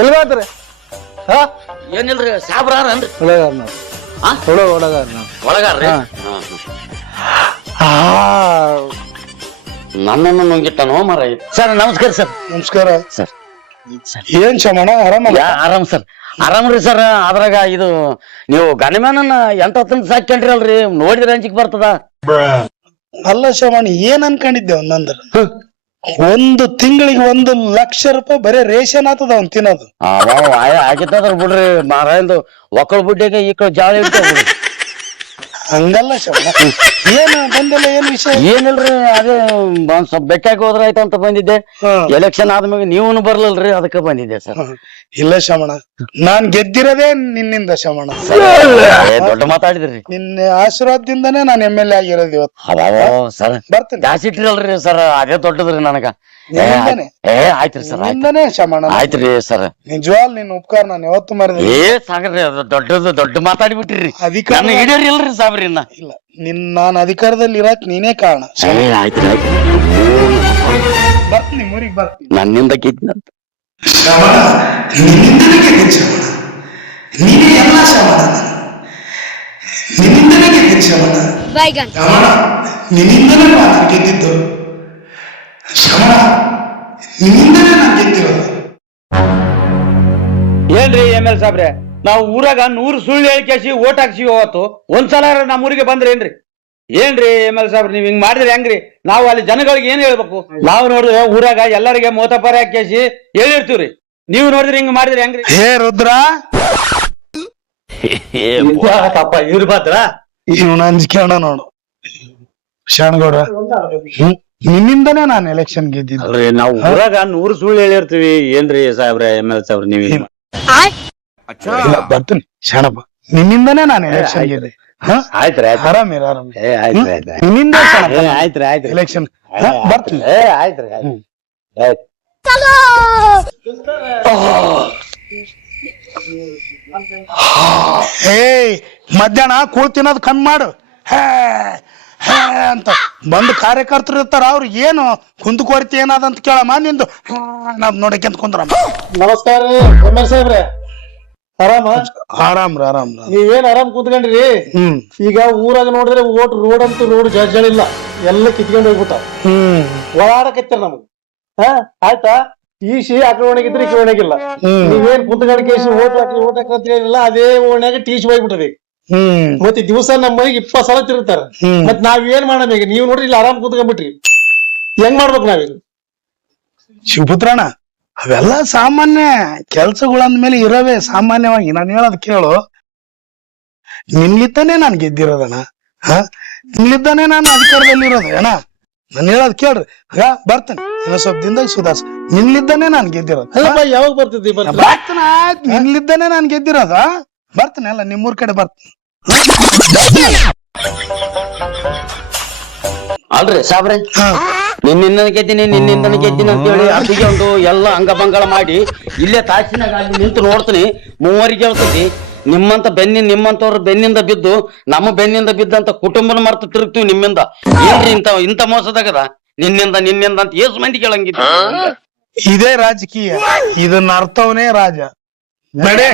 ಎಲ್ಗಾತ್ರಿ ಏನಿಲ್ರಿ ಸಾಬ್ರಾರನ್ರಿ ಒಳಗಾರ್ರಿ ನನ್ನನ್ನು ನುಂಗಿಟ್ಟನೋ ಮರ. ಸರ್ ನಮಸ್ಕಾರ ಸರ್. ನಮಸ್ಕಾರ ಸರ್. ಏನ್ ಶಮಣ ಆರಾಮ? ಆರಾಮ್ ಸರ್, ಆರಾಮ್ರಿ ಸರ್. ಅದ್ರಾಗ ಇದು ನೀವು ಗಣಮ್ಯಾನನ್ನ ಎಂಟತ್ತಂತ ಸಾಕೊಂಡ್ರಿ ಅಲ್ರಿ, ನೋಡಿದ್ರೆ ಅಂಜಿಕ್ ಬರ್ತದ. ಅಲ್ಲ ಶಮಣ, ಏನ್ ಅನ್ಕೊಂಡಿದ್ದೆ ಒಂದಂದ್ರ ಒಂದು ತಿಂಗಳಿಗೆ 1,00,000 ರೂಪಾಯಿ ಬರೀ ರೇಷನ್ ಆತದ ಅವ್ನ್ ತಿನ್ನೋದು. ಆಗಿತ್ತದ್ರ ಬಿಡ್ರಿ ಮಾರಾಯಂದು ಒಕ್ಕಳ ಬುಡ್ಡಿಗೆ ಈ ಕಡೆ ಜಾಳ ಇಡ್ತಾವ. ಹಂಗಲ್ಲ ಶಮಣ, ಏನ್ ಬಂದಿಲ್ಲ, ಏನ್ ವಿಷಯ? ಏನಿಲ್ರಿ, ಅದೇ ಒಂದ್ ಸ್ವಲ್ಪ ಬೆಟ್ಟಾಗಿ ಹೋದ್ರ ಆಯ್ತಂತ ಬಂದಿದ್ದೆ. ಎಲೆಕ್ಷನ್ ಆದ್ಮೇಲೆ ನೀವೂನು ಬರ್ಲಿಲ್ರಿ, ಅದಕ್ಕೆ ಬಂದಿದ್ದೆ ಸರ್. ಇಲ್ಲ ಶಮಣ, ನಾನ್ ಗೆದ್ದಿರೋದೇ ನಿನ್ನಿಂದ ಶಮಣ. ದೊಡ್ಡ ಮಾತಾಡಿದ್ರಿ. ನಿನ್ನ ಆಶೀರ್ವಾದದಿಂದಾನೇ ನಾನ್ MLA ಆಗಿರೋದು ಇವತ್ತು. ಸರ್ ಬರ್ತೀನಿ. ಜಾಸ್ತಿ ಇಟ್ಟಿರಲ್ರಿ ಸರ್, ಅದೇ ದೊಡ್ಡದ್ರಿ ನನಗ. ಆಯ್ತ್ರಿ ಸರ್, ನಿಂದನೇ ಶಮಣ. ಆಯ್ತ್ರಿ ಸರ್, ನಿಜವಾಲ್ ನಿನ್ ಉಪಕಾರ ನಾನು ಯಾವತ್ತು ಮಾಡಿದೆ. ಸಾಗ್ರಿ, ಅದು ದೊಡ್ಡ ಮಾತಾಡಿಬಿಟ್ಟಿರಿ. ಅಧಿಕಾರ ಹಿಡಿಯರಿ ಇಲ್ರಿ ಸಾಬ್ರಿ. ಇಲ್ಲ, ನಾನ್ ಅಧಿಕಾರದಲ್ಲಿ ಇರಕ್ ನೀನೇ ಕಾರಣ. ಆಯ್ತ್ರಿ ಬರ್ತೀನಿ, ಊರಿಗೆ ಬರ್ತೀನಿ. ನನ್ನಿಂದ ಕಿದ್ನಂತ ಶ್ರವಣ, ನಿನ್ನಿಂದನೇ ಗೆದ್ದಿದ್ದು ಶ್ರವಣ. ನೀನೇ ಎಲ್ಲ ಶ್ರವಣ, ನಿನ್ನಿಂದನೇ ಗೆದ್ದಿದ್ದು ಶ್ರವಣ. ಶ್ರವಣ, ನಿನ್ನಿಂದನೇ ನಾನು ಗೆದ್ದಿದ್ದು ಶ್ರವಣ, ನಿನ್ನಿಂದನೇ ನಾನು ಗೆದ್ದಿರೋದು. ಏನ್ರಿ ML ಸಾಬ್ರೆ, ನಾವು ಊರಾಗ 100 ಸುಳ್ಳು ಹೇಳಿಕೇಸಿ ಓಟ್ ಹಾಕ್ಸಿವಿ. ಅವತ್ತು ಒಂದ್ಸಲ ನಮ್ಮ ಊರಿಗೆ ಬಂದ್ರೇನ್ರಿ? ಏನ್ರಿ ML ಸಾಬ್ರೆ, ನೀವ್ ಹಿಂಗ್ ಮಾಡಿದ್ರಿ ಹೆಂಗ್ರಿ? ನಾವು ಅಲ್ಲಿ ಜನಗಳಿಗೆ ಏನ್ ಹೇಳ್ಬೇಕು? ನಾವು ನೋಡಿದ್ರೆ ಊರಾಗ ಎಲ್ಲರಿಗೆ ಮೋತಪರ ಹಾಕೇಸಿ ಹೇಳಿರ್ತೀವ್ರಿ, ನೀವು ನೋಡಿದ್ರೆ ಹಿಂಗ್ ಮಾಡಿದ್ರಿ ಹೆಂಗ್ರಿ? ಹೇ ರುದ್ರ, ಪಾಪ ಇವ್ರು ಬಾದ್ರ ಇವನು ಅಂಜಿಕೆಣ ನೋಡು ಶಾಣಗೌಡ. ನಿನ್ನಿಂದನೇ ನಾನು ಎಲೆಕ್ಷನ್ ಗೆದ್ದಿದ್ದು. ಅಲ್ರಿ, ನಾವು ಊರಾಗ 100 ಸುಳ್ಳು ಹೇಳಿರ್ತೀವಿ. ಏನ್ರಿ ಸಾಬ್ರೆ, ML ಸಾಬ್ರೆ ನೀವ್ ಬರ್ತೀನಿ ಶಾಣಪ್ಪ, ನಿನ್ನಿಂದನೇ ನಾನು ಎಲೆಕ್ಷನ್ ಗೆದ್ದೆ. ಆಯ್ತ್ರಿ ಆರಾಮಿರ, ನಿನ್ನಿಂದ ಎಲೆಕ್ಷನ್ ಬರ್ತೀನಿ. ಆಯ್ತ್ರಿ ಏಯ್, ಮಧ್ಯಾಹ್ನ ಕೂಳ್ ತಿನ್ನೋದು ಕಮ್ಮಿ ಮಾಡು. ಹೇ ಅಂತ ಬಂದು ಕಾರ್ಯಕರ್ತರು ಇರ್ತಾರ, ಅವ್ರು ಏನು ಕುಂದುಕೊರತೆ ಏನಾದಂತ ಕೇಳಮ್ಮ. ನಿಂದು ನಾವ್ ನೋಡಕ್ಕೆಂತ ಕುಂದ್ರ. ನಮಸ್ಕಾರ ML ಸಾಹೇಬ್ರೆ, ಆರಾಮ? ಆರಾಮ್ರ ಆರಾಮ್ರ. ನೀವೇನ್ ಆರಾಮ್ ಕೂತ್ಕೊಂಡ್ರಿ? ಈಗ ಊರಾಗ ನೋಡಿದ್ರೆ ರೋಡ್ ಅಂತೂ ರೋಡ್ ಜಜ್ಜಳಿಲ್ಲ, ಎಲ್ಲ ಕಿತ್ಕೊಂಡು ಹೋಗ್ಬಿಟ್ಟ. ಓಡಾಡಕತ್ತಾರ ನಮಗ್. ಆಯ್ತಾ, ಟಿಸಿ ಆ ಕಡೆ ಒಣಗಿದ್ರೆ ಈ ಕಡೆ ಒಣಗಿಲ್ಲ. ನೀವೇನ್ ಕುಂತ್ಕೊಂಡ್ ಕೇಸಿ ಓಟ್ ಹಾಕಿ ಅಂತ ಹೇಳಿಲ್ಲ, ಅದೇ ಓಣ್ಯಾಗ ಟಿಸಿ ಹೋಗ್ಬಿಟ್ಟದೆ. ಮತ್ತೆ ದಿವಸ ನಮ್ಮ ಮನೆಗೆ 20 ಸಲ ತಿರುಗ್ತಾರ. ಮತ್ ನಾವ್ ಏನ್ ಮಾಡೋಣ ಈಗ? ನೀವ್ ನೋಡ್ರಿ ಇಲ್ಲಿ ಆರಾಮ್ ಕೂತ್ಕೊಂಡ್ಬಿಟ್ರಿ, ಹೆಂಗ್ ಮಾಡ್ಬೇಕು ನಾವೀಗ? ಶಿವಪುತ್ರಣ್ಣ, ಅವೆಲ್ಲ ಸಾಮಾನ್ಯ ಕೆಲ್ಸಗಳಂದ್ಮೇಲೆ ಇರವೇ ಸಾಮಾನ್ಯವಾಗಿ. ನಾನು ಹೇಳೋದ್ ಕೇಳು, ನಿನ್ಲಿದ್ದಾನೆ ನಾನು ಗೆದ್ದಿರೋದಣ್ಣ. ನಿನ್ಲಿದ್ದಾನೆ ನಾನು ಅಧಿಕಾರದಲ್ಲಿ ಇರೋದು ಅಣ್ಣ. ನಾನು ಹೇಳೋದ್ ಕೇಳ್ರಿ, ಬರ್ತೇನೆ ಇನ್ನ ಸ್ವಲ್ಪ ದಿನದಾಗ ಸುಧಾರ್ಸ. ನಿನ್ಲಿದ್ದಾನೆ ನಾನು ಗೆದ್ದಿರೋದು. ಯಾವಾಗ ಬರ್ತಿದ್ದಿ? ಬರ್ತಾನೆ, ಆಯ್ತು, ನಿನ್ಲಿದ್ದಾನೆ ನಾನು ಗೆದ್ದಿರೋದ. ಬರ್ತೀನಿ, ಅಲ್ಲ ನಿಮ್ಮೂರ್ ಕಡೆ ಬರ್ತೀನಿ. ಅಲ್ರಿ ಸಾಬ್ರೆ, ನಿನ್ನಿಂದ ಗೆದ್ದೀನಿ ಅಂತ ಹೇಳಿ ಅದಿಗೆ ಒಂದು ಎಲ್ಲ ಅಂಗಭಂಗಳ ಮಾಡಿ ಇಲ್ಲೇ ತಾಸಿನಾಗ ಅಲ್ಲಿ ನಿಂತು ನೋಡ್ತೀನಿ. ಮೂವರಿಗೆ ಹೇಳ್ತೈತಿ, ನಿಮ್ಮಂತವ್ರ ಬೆನ್ನಿಂದ ಬಿದ್ದು ನಮ್ಮ ಬೆನ್ನಿಂದ ಬಿದ್ದಂತ ಕುಟುಂಬನ ಮರ್ತು ತಿರುಗ್ತೀವಿ ನಿಮ್ಮಿಂದ. ಏನ್ರಿ ಇಂತ ಮೋಸದಾಗದ? ನಿನ್ನಿಂದ ಅಂತ ಏಸು ಮಂದಿ ಕೇಳಂಗಿದ್ದ. ಇದೇ ರಾಜಕೀಯ, ಇದನ್ನ ಅರ್ಥವನೇ ರಾಜ. ನಡೆ